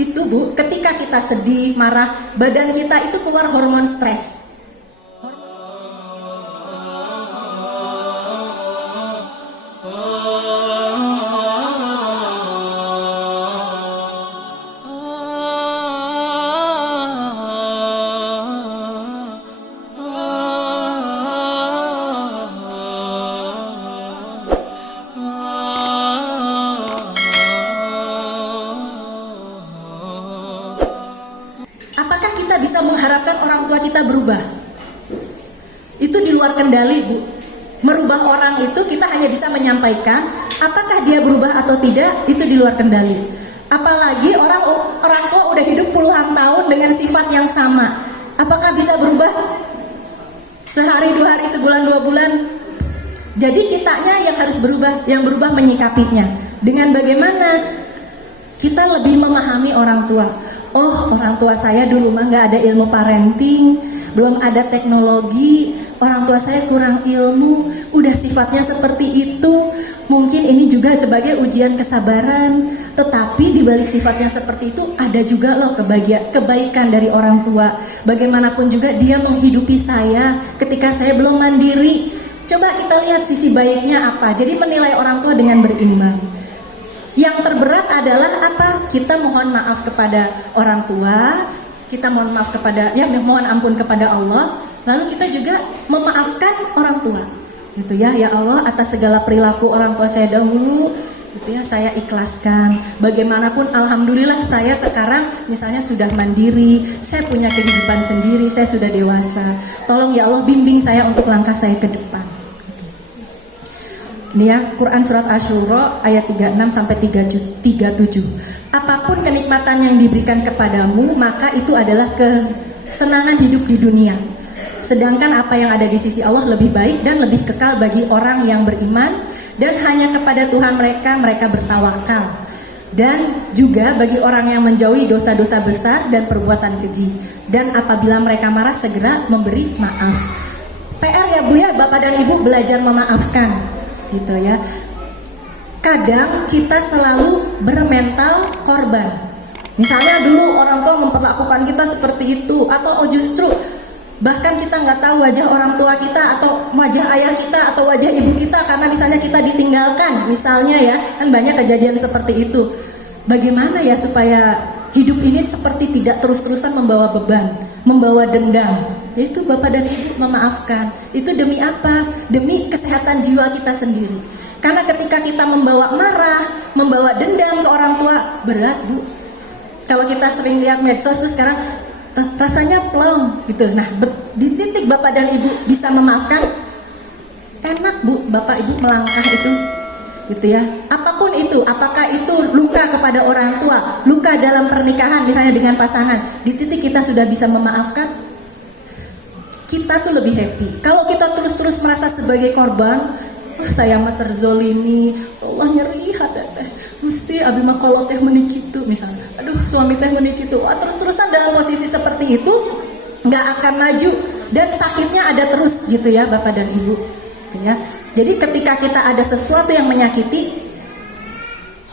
itu Bu, ketika kita sedih, marah, badan kita itu keluar hormon stres. Apakah kita bisa mengharapkan orang tua kita berubah? Itu di luar kendali, Bu. Merubah orang itu kita hanya bisa menyampaikan, apakah dia berubah atau tidak, itu di luar kendali. Apalagi orang tua udah hidup puluhan tahun dengan sifat yang sama. Apakah bisa berubah sehari, 2 hari, sebulan, 2 bulan? Jadi kitanya yang harus berubah, yang berubah menyikapinya. Dengan bagaimana kita lebih memahami orang tua. Oh, orang tua saya dulu mah nggak ada ilmu parenting, belum ada teknologi, orang tua saya kurang ilmu, udah sifatnya seperti itu. Mungkin ini juga sebagai ujian kesabaran, tetapi di balik sifatnya seperti itu ada juga loh kebaikan dari orang tua. Bagaimanapun juga dia menghidupi saya ketika saya belum mandiri. Coba kita lihat sisi baiknya apa. Jadi menilai orang tua dengan berimbang. Yang terberat adalah apa? Kita mohon maaf kepada orang tua, kita mohon maaf kepada, ya mohon ampun kepada Allah, lalu kita juga memaafkan orang tua. Gitu ya, ya Allah atas segala perilaku orang tua saya dahulu, gitu ya, saya ikhlaskan. Bagaimanapun alhamdulillah saya sekarang misalnya sudah mandiri, saya punya kehidupan sendiri, saya sudah dewasa. Tolong ya Allah bimbing saya untuk langkah saya ke depan. Ini ya, Quran surat Asy-Syura ayat 36 sampai 37. Apapun kenikmatan yang diberikan kepadamu, maka itu adalah kesenangan hidup di dunia. Sedangkan apa yang ada di sisi Allah lebih baik dan lebih kekal bagi orang yang beriman, dan hanya kepada Tuhan mereka bertawakal. Dan juga bagi orang yang menjauhi dosa-dosa besar dan perbuatan keji. Dan apabila mereka marah, segera memberi maaf. PR ya Bu ya, Bapak dan Ibu, belajar memaafkan. Gitu ya. Kadang kita selalu bermental korban. Misalnya dulu orang tua memperlakukan kita seperti itu, atau justru bahkan kita nggak tahu wajah orang tua kita atau wajah ayah kita atau wajah ibu kita karena misalnya kita ditinggalkan, misalnya ya, kan banyak kejadian seperti itu. Bagaimana ya supaya hidup ini seperti tidak terus-terusan membawa beban, membawa dendam? Itu Bapak dan Ibu memaafkan. Itu demi apa? Demi kesehatan jiwa kita sendiri. Karena ketika kita membawa marah, membawa dendam ke orang tua, berat Bu. Kalau kita sering lihat medsos tuh sekarang rasanya plong gitu. Nah, di titik Bapak dan Ibu bisa memaafkan, enak Bu, Bapak Ibu melangkah itu. Gitu ya. Apapun itu, apakah itu luka kepada orang tua, luka dalam pernikahan misalnya dengan pasangan, di titik kita sudah bisa memaafkan, kita tuh lebih happy. Kalau kita terus-terus merasa sebagai korban, wah saya mah terzolimi, Allah nyeri hati teh, mesti abi mah kalau teh menikitu misalnya, aduh suami teh menikitu, wah terus-terusan dalam posisi seperti itu nggak akan maju dan sakitnya ada terus gitu ya Bapak dan Ibu. Gitu ya. Jadi ketika kita ada sesuatu yang menyakiti,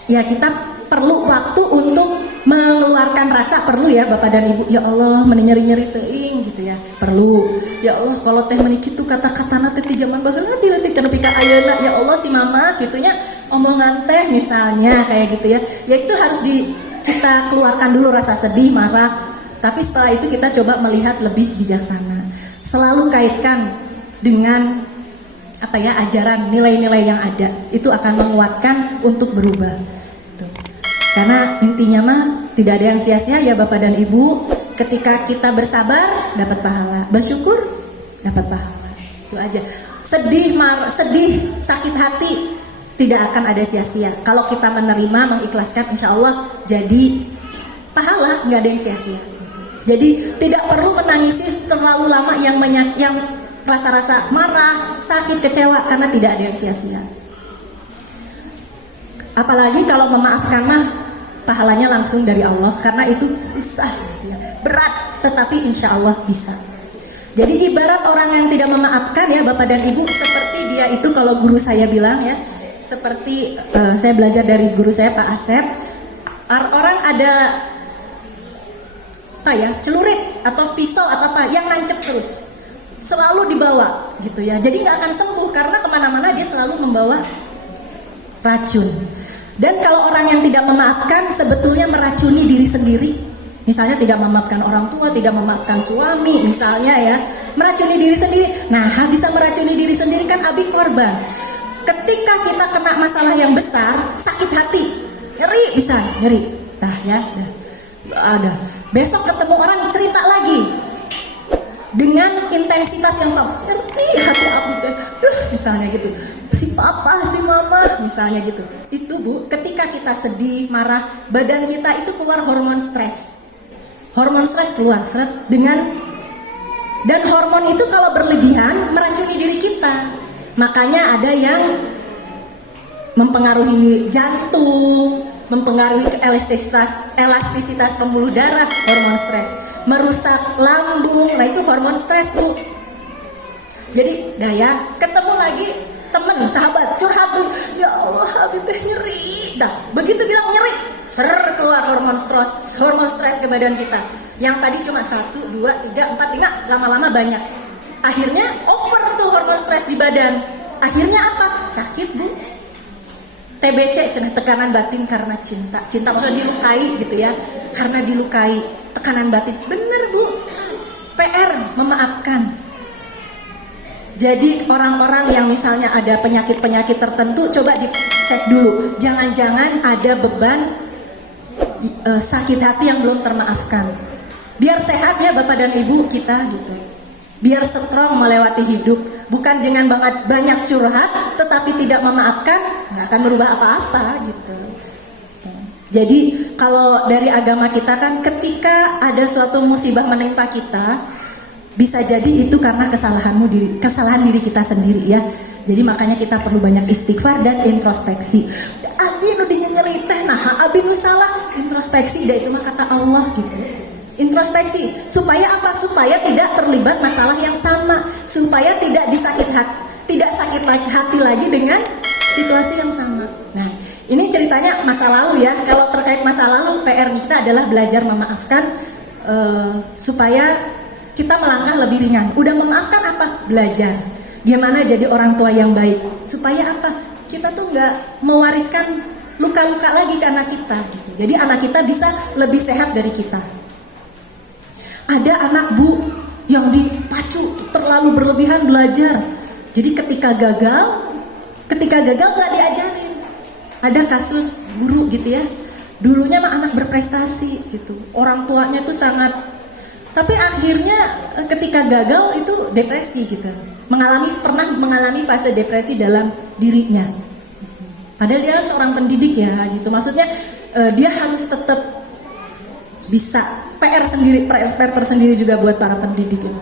ya kita perlu waktu untuk mengeluarkan rasa, perlu ya Bapak dan Ibu. Ya Allah nyeri-nyeri teuing gitu ya, perlu. Ya Allah kalau teh meunikitu kata-katana teh di zaman baheula ti leutik nepi ka ayeuna, ya Allah si mama gitunya omongan teh misalnya kayak gitu ya. Ya itu harus kita keluarkan dulu rasa sedih, marah. Tapi setelah itu kita coba melihat lebih bijaksana. Selalu kaitkan dengan apa ya, ajaran, nilai-nilai yang ada. Itu akan menguatkan untuk berubah. Tuh. Karena intinya mah tidak ada yang sia-sia ya Bapak dan Ibu. Ketika kita bersabar dapat pahala, bersyukur dapat pahala. Itu aja. Sedih, sakit hati tidak akan ada sia-sia. Kalau kita menerima, mengikhlaskan, insya Allah jadi pahala, nggak ada yang sia-sia. Jadi tidak perlu menangisi terlalu lama yang rasa-rasa marah, sakit, kecewa, karena tidak ada yang sia-sia. Apalagi kalau memaafkan mah pahalanya langsung dari Allah, karena itu susah, berat, tetapi insya Allah bisa. Jadi ibarat orang yang tidak memaafkan ya Bapak dan Ibu, seperti dia itu, kalau guru saya bilang ya, seperti saya belajar dari guru saya Pak Asep, orang ada apa ya, celurit atau pisau atau apa yang nancep terus, selalu dibawa gitu ya. Jadi nggak akan sembuh karena kemana-mana dia selalu membawa racun. Dan kalau orang yang tidak memaafkan sebetulnya meracuni diri sendiri. Misalnya tidak memaafkan orang tua, tidak memaafkan suami, misalnya ya, meracuni diri sendiri. Nah, bisa meracuni diri sendiri kan abi korban. Ketika kita kena masalah yang besar, sakit hati, nyeri bisa, nyeri. Nah ya, ada. Besok ketemu orang cerita lagi dengan intensitas yang sama, nyeri hati abi, misalnya gitu. Si papa, si mama, misalnya gitu. Itu Bu, ketika kita sedih, marah, badan kita itu keluar hormon stres. Hormon stres keluar seret dengan, dan hormon itu kalau berlebihan meracuni diri kita. Makanya ada yang mempengaruhi jantung, mempengaruhi elastisitas pembuluh darah, hormon stres, merusak lambung. Nah itu hormon stres tuh. Jadi daya ketemu lagi temen, sahabat, curhat tuh, ya Allah Habib teh nyeri. Dah, begitu bilang nyeri, keluar hormon stres ke badan kita. Yang tadi cuma 1, 2, 3, 4, 5, lama-lama banyak. Akhirnya over tuh hormon stres di badan. Akhirnya apa? Sakit Bu. TBC, tekanan batin karena cinta. Cinta maksudnya dilukai gitu ya. Karena dilukai, tekanan batin. Bener Bu. PR, memaafkan. Jadi orang-orang yang misalnya ada penyakit-penyakit tertentu, coba dicek dulu. Jangan-jangan ada beban sakit hati yang belum termaafkan. Biar sehat ya Bapak dan Ibu kita gitu. Biar strong melewati hidup. Bukan dengan banyak curhat, tetapi tidak memaafkan, nggak akan merubah apa-apa gitu. Jadi kalau dari agama kita kan, ketika ada suatu musibah menimpa kita, bisa jadi itu karena kesalahan diri kita sendiri ya. Jadi makanya kita perlu banyak istighfar dan introspeksi. Abi nu nyeri teh, nah abi nu salah, introspeksi. Dan itu mah kata Allah gitu. Introspeksi supaya apa? Supaya tidak terlibat masalah yang sama, supaya tidak sakit hati lagi dengan situasi yang sama. Nah, ini ceritanya masa lalu ya. Kalau terkait masa lalu, PR kita adalah belajar memaafkan supaya kita melangkah lebih ringan. Udah memaafkan apa? Belajar. Gimana jadi orang tua yang baik. Supaya apa? Kita tuh nggak mewariskan luka-luka lagi ke anak kita. Gitu. Jadi anak kita bisa lebih sehat dari kita. Ada anak Bu yang dipacu terlalu berlebihan belajar. Jadi ketika gagal nggak diajarin. Ada kasus guru gitu ya. Dulunya mah anak berprestasi gitu. Orang tuanya tuh sangat. Tapi akhirnya ketika gagal itu depresi gitu. Pernah mengalami fase depresi dalam dirinya. Padahal dia seorang pendidik ya gitu. Maksudnya dia harus tetap bisa PR tersendiri juga buat para pendidik itu.